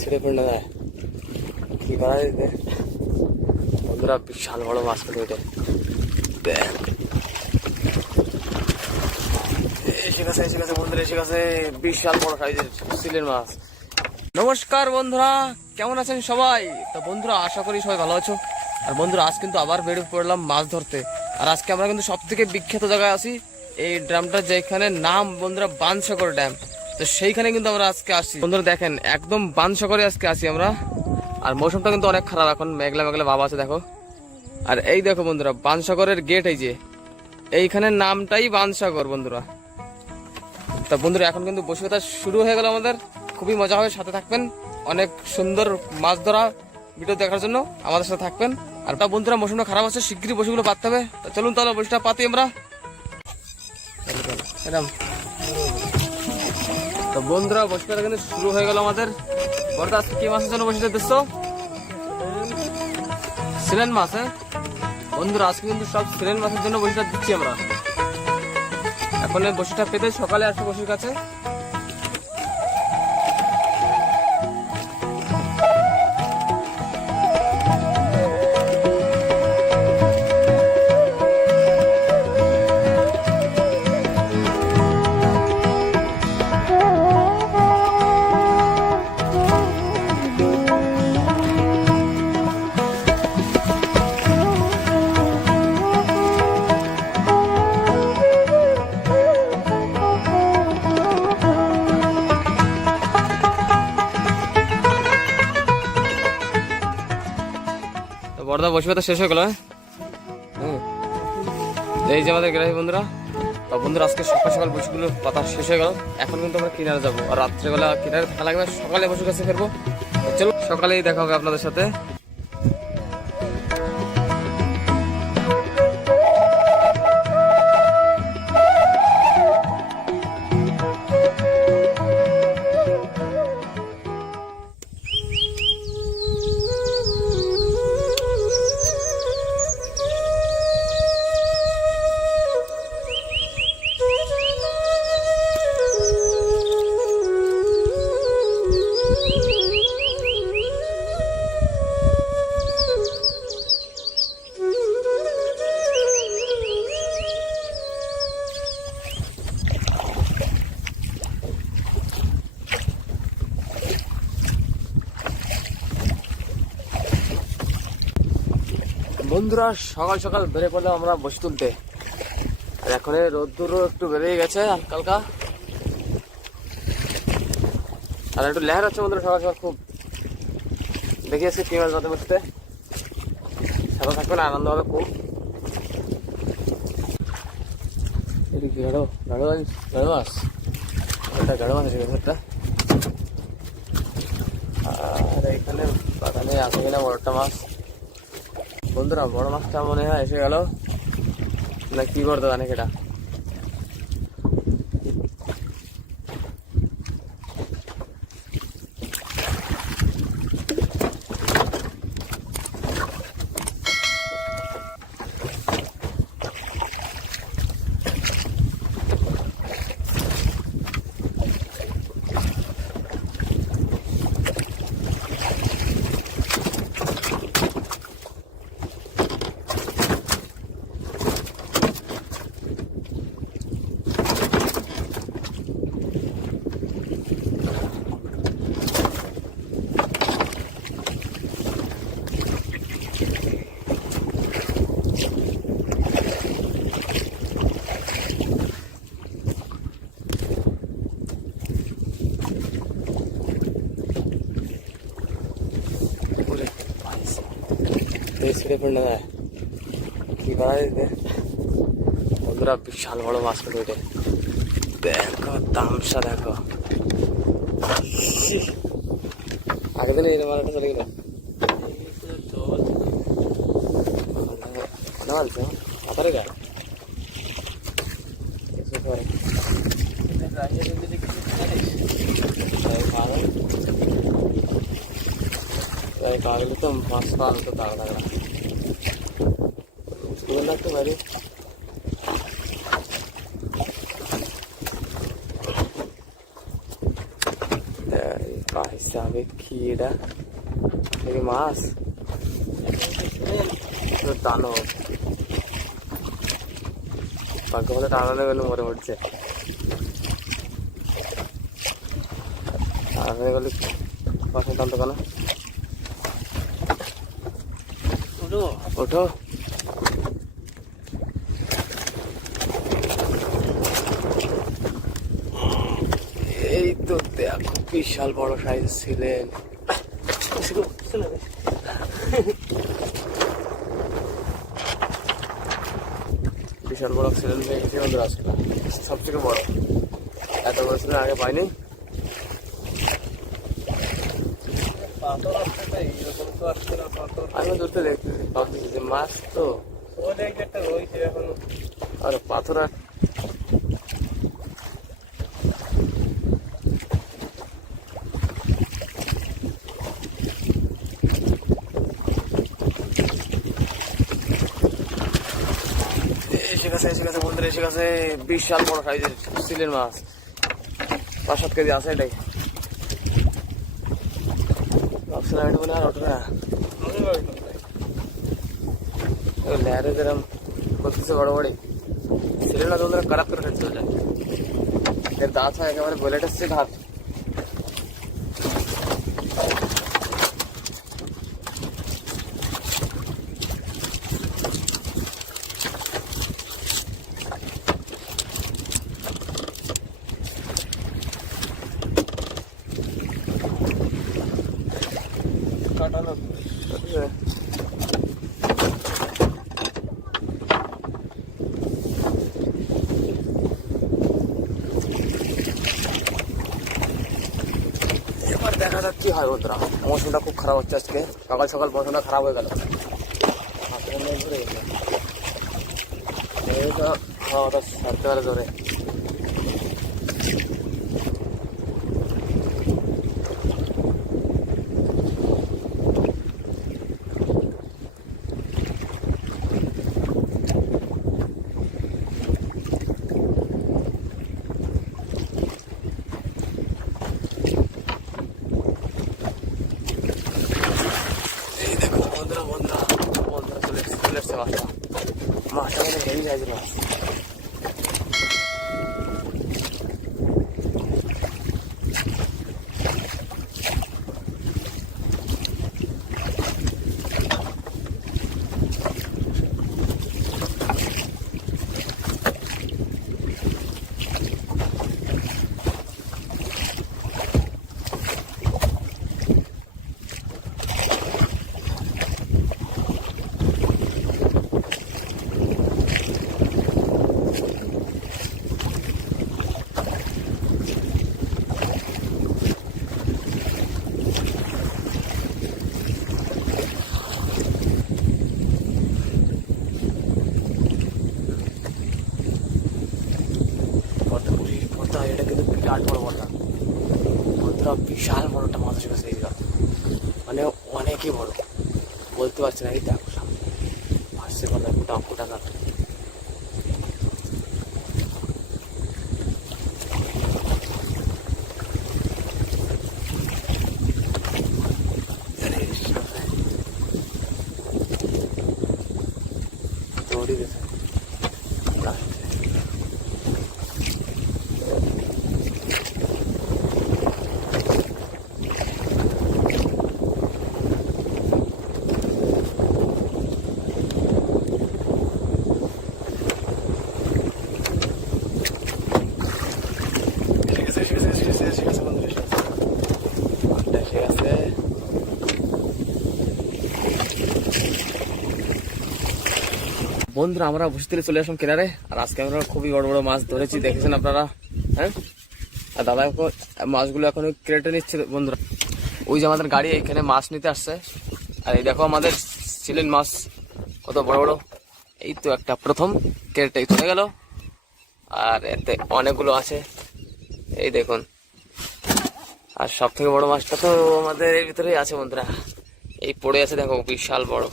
ছিঁড়ে পড়ে যায় কি করা যেতে বন্ধুরা, বিশাল বড় মাছ পেলে এটা। এসে গেছে বন্ধুরা, এসে গেছে বিশাল বড় সাইজের সিলের মাছ। নমস্কার বন্ধুরা, কেমন আছেন সবাই? তো বন্ধুরা, আশা করি সবাই ভালো আছো। আর বন্ধুরা, আজ কিন্তু আবার বেরিয়ে পড়লাম মাছ ধরতে। আর আজকে আমরা কিন্তু সব থেকে বিখ্যাত জায়গায় আছি, এই ড্যামটা যেখানে নাম বন্ধুরা বানসাগর ড্যাম। তো সেইখানে কিন্তু আমরা আজকে আসি বন্ধুরা, দেখেন একদম বানসাগরে আজকে আসি আমরা। আর মৌসুমটা কিন্তু অনেক খারাপ, এখন মেঘলা মেঘলা ভাব আছে দেখো। আর এই দেখো বন্ধুরা, বানসাগরের গেট, এই যে এইখানে নামটাই বানসাগর বন্ধুরা। তা বন্ধুরা, এখন কিন্তু বসিকতা শুরু হয়ে গেল আমাদের। খুবই মজা হবে, সাথে থাকবেন। অনেক সুন্দর মাছ ধরা ভিডিও দেখার জন্য আমাদের সাথে থাকবেন। আর তা বন্ধুরা, মৌসুমটা খারাপ আছে, শিগগিরই বসিগুলো পাততে হবে। তা চলুন তাহলে বসিটা পাতি আমরা। তো বন্ধুরা, বসিটা কিন্তু শুরু হয়ে গেল আমাদের। বড়দা, আজকে কি মাছের জন্য বসিটা দিচ্ছ? সিলেন মাছ। হ্যাঁ বন্ধুরা, আজকে কিন্তু সব সিলেন মাছের জন্য বসিটা দিচ্ছি আমরা। এখন এই বসিটা পেতে সকালে আসবো বসির কাছে। বড়দা, বসবে তো শেষ হয়ে গেল। হ্যাঁ, এই যে আমাদের গ্রাহী বন্ধুরা। বন্ধুরা, আজকে সকাল সকাল বসিগুলো পাতা শেষ হয়ে গেল। এখন কিন্তু আমরা কিনারে যাবো, আর রাত্রেবেলা কিনারে থাকা লাগবে, সকালে বসুর কাছে ফিরবো। চলো, সকালেই দেখা হবে আপনাদের সাথে। বন্ধুরা, সকাল সকাল বেরিয়ে পড়লাম আমরা বসি তুলতে। আর এখন রোদ্দুরও একটু বেরিয়ে গেছে হালকা হালকা, আর একটু লেহার হচ্ছে বন্ধুরা সকাল সকাল খুব। দেখিয়েছি কি মাছ বাতে বসতে, সাথে থাকবে না, আনন্দ হবে খুব। গাড়ো গাড়ো গাড়ো মাছ, একটা গাড়ো মাছ এসে একটা। আর এখানে বাগানে আছে কিনা বড়টা মাছ বন্ধুরা। বড় মাছটা মনে হয় এসে গেল, না কি করতো জানে সেটা। ছিঁড়ে পড়ে যায় কি করা যেতে বন্ধুরা, বিশাল বড় মাছ পেলে এটা। দেখো তামসা, দেখো আগের দিন এই মাছটা চলে গেল। মারছো মাথারে গা কাগলে তো মাছ পাওয়া তো তাড়া লাগা মুশকিল লাগতো ভারী। হিসাবে কি এটা দেখি মাছ টানো বাকি বলে টানানো গেলে মরে পড়ছে টানানো গেলে পাশে টানতো কেন ওঠো এই তো দেখো বিশাল বড় সাইজ ছিলেন বিশাল বড় ছিলেন সবথেকে বড় এত বড় ছিলেন আগে পাইনি আমি দূরতে দেখতেছি ভাবতেছি যে মাছ তো আর পাথর এসে গেছে বন্ধুরা এসে গেছে বিশাল বড় সাইজের সিলের মাছ 5-7 কেজি আছে এটাই ভাবছিলাম এটা মনে আর ওঠে না লেয়ারে যেরকম করতেছে বড় বড়ি সিলের মাছ বন্ধুরা খারাপ করে ফেলতে যায় এর দাঁত হয় একেবারে বুলেট এসছে ধাত কাটানো এবার দেখা যাক কি হয় বন্ধুরা মৌসুমটা খুব খারাপ হচ্ছে আজকে সকাল সকাল মৌসুমটা খারাপ হয়ে গেল খাওয়াটা সারতে পারে ধরে মাছটা মানে হেভি সাইজের মাছ এটা কিন্তু বিরাট বড় বড়টা বন্ধুরা বিশাল বড় একটা মাছ এসে গেছে মানে অনেকই বড় বলতে পারছি না এই দেখো আসছে কথা ফুটা কাটা দৌড়ি গেছে বন্ধুরা আমরা বসে থেকে চলে আসলাম কিনারে আর আজকে আমরা খুবই বড় বড় মাছ ধরেছি দেখেছেন আপনারা হ্যাঁ আর দাদা মাছগুলো এখন ক্রেটে নিচ্ছে বন্ধুরা ওই যে আমাদের গাড়ি এখানে মাছ নিতে আসছে আর এই দেখো আমাদের সিলেন মাছ কত বড় বড় এই তো একটা প্রথম ক্রেটে চলে গেল আর এতে অনেকগুলো আছে এই দেখুন আর সব থেকে বড় মাছটা তো আমাদের এর ভিতরেই আছে বন্ধুরা এই পড়ে আছে দেখো বিশাল বড়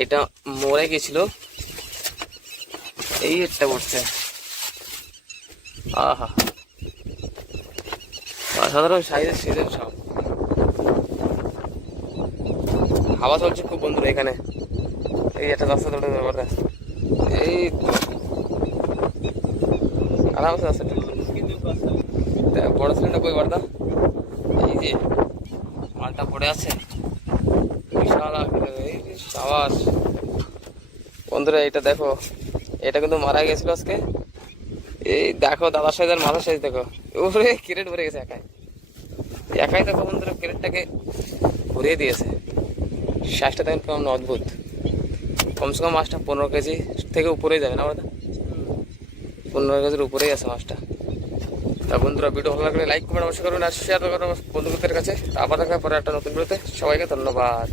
এইটা মরে গেছিল এই একটা পড়ছে আহা অসাধারণ সাইজের সিজন সব। হাওয়া চলছে খুব বন্ধুরা এখানে। এই একটা রাস্তা ধরে ব্যাপারটা, এই তো আরামসে রাস্তা বড় সিলিন্ডার কই বার্তা, এই যে মালটা পড়ে আছে বিশাল সাবাস বন্ধুরা। এটা দেখো, এটা কিন্তু মারা গেছিল আজকে। এই দেখো দাদার সাইজ আর মাথার সাইজ দেখো, ওরে ক্যারেট ভরে গেছে একাই। একাই দেখো বন্ধুরা ক্যারেটটাকে ভরিয়ে দিয়েছে। সাইজটা দেখেন কেমন অদ্ভুত। কমসে কম মাছটা 15 কেজি থেকে উপরেই যাবে না দাদা, 15 কেজির উপরেই আছে মাছটা। তা বন্ধুরা ভিডিও ভালো লাগলে লাইক কমেন্ট অবশ্যই করবেন আর শেয়ার করবেন বন্ধুদের কাছে। আবার দেখা পরে একটা নতুন ভিডিওতে। সবাইকে ধন্যবাদ।